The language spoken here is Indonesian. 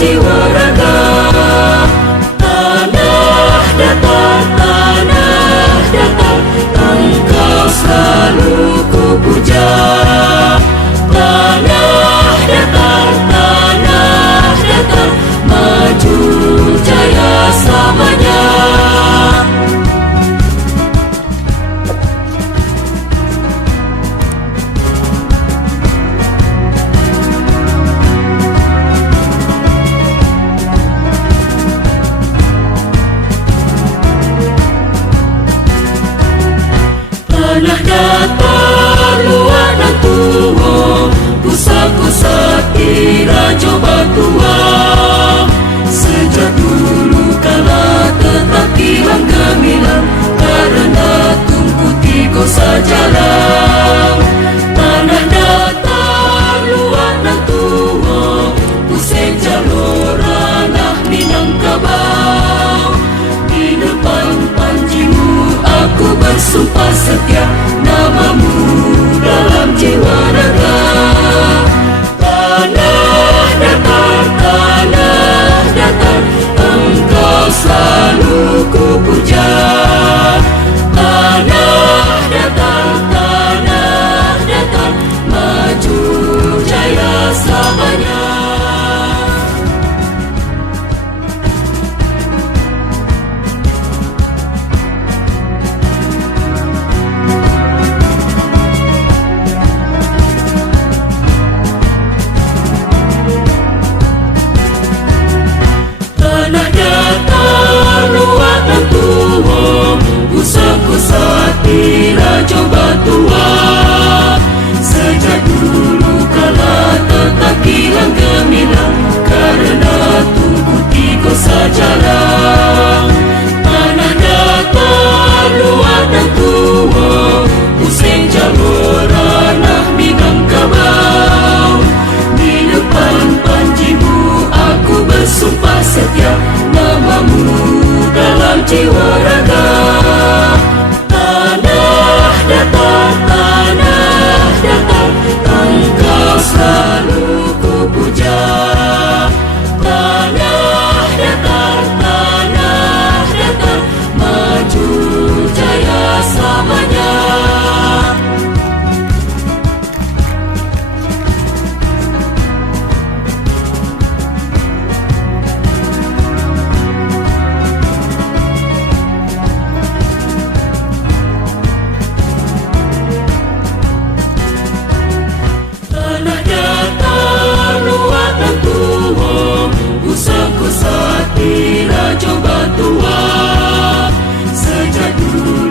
jiwa raga. Tanah datar, Engkau selalu ku puja. Tanah datar, maju jaya selamanya. Tanah datar luar dan tua, kusa-kusa raja Batua. Sejak dulu kala tetap hilang gemilang, karena tungku tiga sajalah. Tanah datar luar dan tua, pusing jalur ranah Minangkabau. Di depan panjimu aku bersumpah setia, namamu dalam jiwa raga. Tanah datar, Engkau selalu ku puja. Tanah datar, maju jaya selamanya. Tanah datar luar dan tua, kusa-kusa raja Batua. Sejak dulu kala tetap hilang gemilang, karena tunggu tiga sajalah. Tanah datar luar dan tua, pusing jalur ranah Minangkabau. Di depan panjimu aku bersumpah setia, namamu dalam jiwa raga. Tanah datar, Engkau selalu ku puja. Tanah datar, maju jaya selamanya. Tanah datar luar dan tua, kusa-kusa raja Batua. Sejak dulu